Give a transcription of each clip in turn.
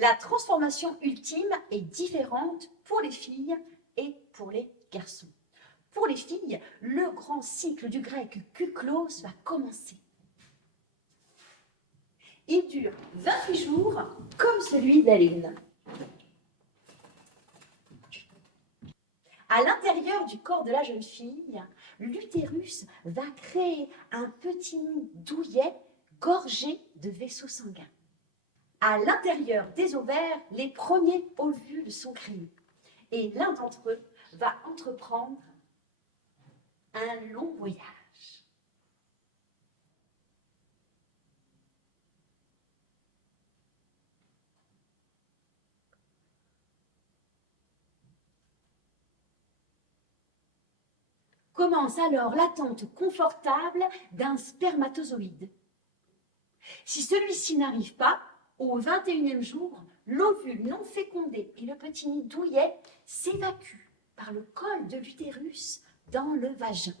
La transformation ultime est différente pour les filles et pour les garçons. Pour les filles, le grand cycle du grec kuklos va commencer. Il dure 28 jours, comme celui de la Lune. À l'intérieur du corps de la jeune fille, l'utérus va créer un petit nid douillet gorgé de vaisseaux sanguins. À l'intérieur des ovaires, les premiers ovules sont créés. Et l'un d'entre eux va entreprendre un long voyage. Commence alors l'attente confortable d'un spermatozoïde. Si celui-ci n'arrive pas, au 21e jour, l'ovule non fécondé et le petit nid douillet s'évacuent par le col de l'utérus dans le vagin.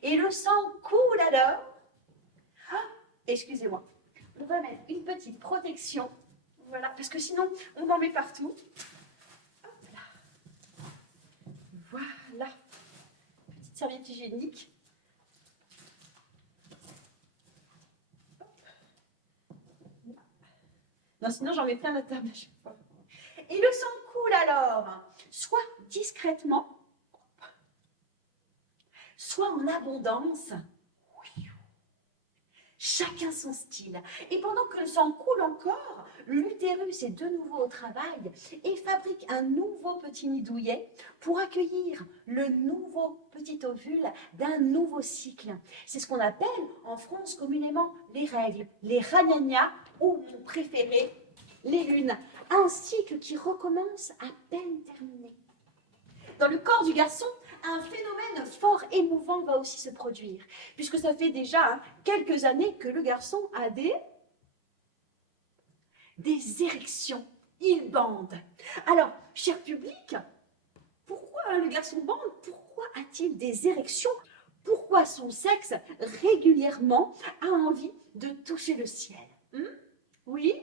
Et le sang coule alors. Ah, excusez-moi, on va mettre une petite protection, voilà, parce que sinon on en met partout. Hop là. Voilà. Petite serviette hygiénique. Non, sinon j'en mets plein la table à chaque fois. Et le sang coule alors, soit discrètement, soit en abondance. Chacun son style. Et pendant que le sang coule encore, l'utérus est de nouveau au travail et fabrique un nouveau petit nid douillet pour accueillir le nouveau petit ovule d'un nouveau cycle. C'est ce qu'on appelle en France communément les règles, les ragnagnas ou mon préféré, les lunes. Un cycle qui recommence à peine terminé. Dans le corps du garçon, un phénomène fort émouvant va aussi se produire, puisque ça fait déjà quelques années que le garçon a des érections. Il bande. Alors, cher public, pourquoi le garçon bande? Pourquoi a-t-il des érections? Pourquoi son sexe régulièrement a envie de toucher le ciel? Oui?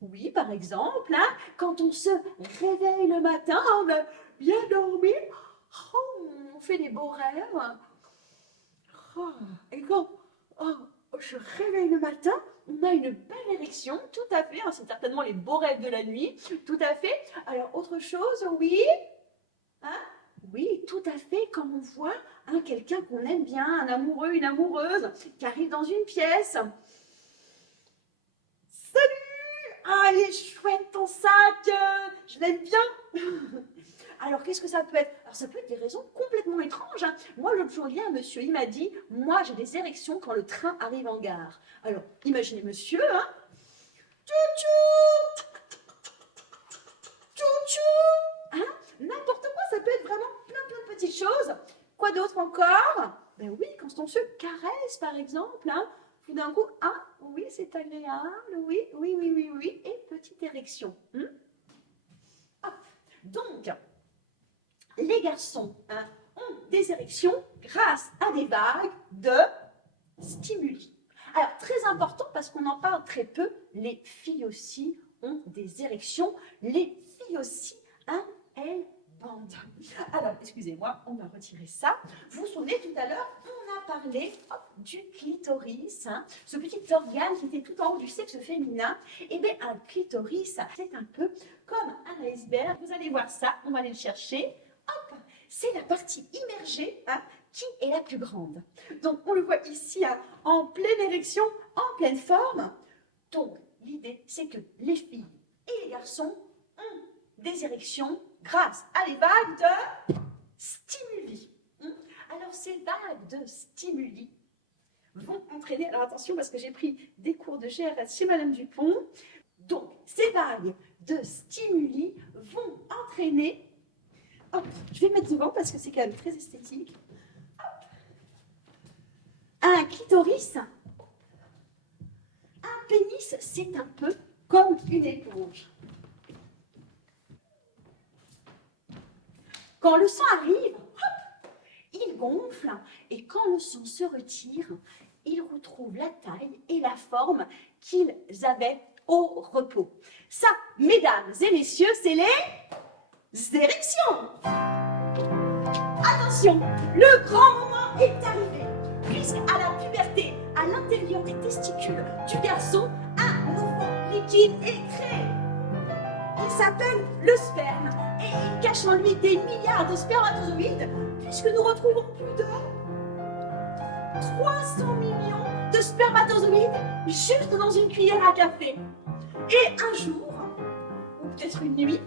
Oui, par exemple, quand on se réveille le matin, on a bien dormi, on fait des beaux rêves. Et quand je réveille le matin, on a une belle érection, tout à fait. C'est certainement les beaux rêves de la nuit, tout à fait. Alors, autre chose, oui? Oui, tout à fait, quand on voit quelqu'un qu'on aime bien, un amoureux, une amoureuse, qui arrive dans une pièce. Salut! Ah, il est chouette ton sac, je l'aime bien. Alors, qu'est-ce que ça peut être? Alors, ça peut être des raisons complètement étranges. Moi, l'autre jour, il y a un monsieur, il m'a dit, moi, j'ai des érections quand le train arrive en gare. Alors, imaginez monsieur, tchou-tchou, tchou-tchou, n'importe quoi, ça peut être vraiment plein de petites choses. Quoi d'autre encore? Ben oui, quand on se caresse, par exemple, tout d'un coup, oui, c'est agréable, oui, et petite érection. Donc, les garçons ont des érections grâce à des vagues de stimuli. Alors, très important parce qu'on en parle très peu, les filles aussi ont des érections. Les filles aussi, elles bandent. Alors, excusez-moi, on va retirer ça. Vous vous souvenez tout à l'heure, on a parlé du clitoris, ce petit organe qui était tout en haut du sexe féminin. Et bien, un clitoris, c'est un peu comme un iceberg. Vous allez voir ça, on va aller le chercher. Hop, c'est la partie immergée qui est la plus grande. Donc, on le voit ici en pleine érection, en pleine forme. Donc, l'idée, c'est que les filles et les garçons ont des érections grâce à des vagues de stimuli. Alors, ces vagues de stimuli vont entraîner... Alors, attention, parce que j'ai pris des cours de GRS chez Madame Dupont. Donc, ces vagues de stimuli vont entraîner... Hop, je vais mettre devant parce que c'est quand même très esthétique. Hop. Un clitoris, un pénis, c'est un peu comme une éponge. Quand le sang arrive, hop, il gonfle et quand le sang se retire, il retrouve la taille et la forme qu'ils avaient au repos. Ça, mesdames et messieurs, c'est les érections. Attention, le grand moment est arrivé, puisqu'à la puberté, à l'intérieur des testicules du garçon, un nouveau liquide est créé. Il s'appelle le sperme et il cache en lui des milliards de spermatozoïdes, puisque nous retrouvons plus de 300 millions de spermatozoïdes juste dans une cuillère à café. Et un jour, ou peut-être une nuit,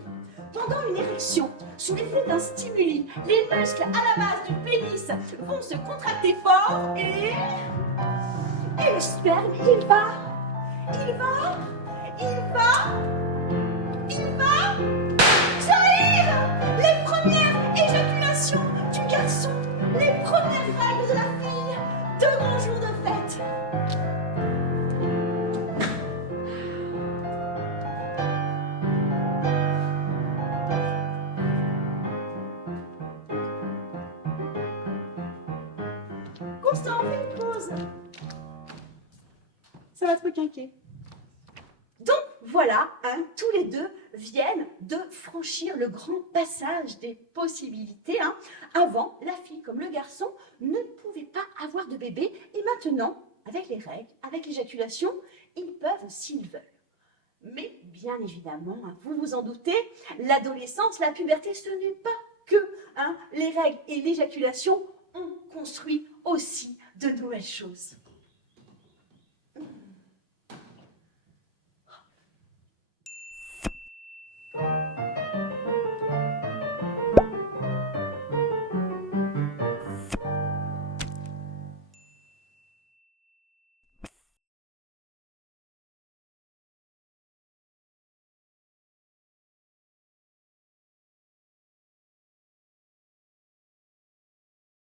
pendant une érection, sous l'effet d'un stimuli, les muscles à la base du pénis vont se contracter fort et le sperme, il va jaillir. Les premières éjaculations du garçon, les premières règles de la fille, de grands jours de fête. Constant, on fait une pause. Ça va te requinquer. Donc voilà, hein, tous les deux viennent de franchir le grand passage des possibilités. Hein. Avant, la fille comme le garçon ne pouvait pas avoir de bébé et maintenant, avec les règles, avec l'éjaculation, ils peuvent s'ils veulent. Mais bien évidemment, hein, vous vous en doutez, l'adolescence, la puberté, ce n'est pas que les règles et l'éjaculation, on construit aussi de nouvelles choses.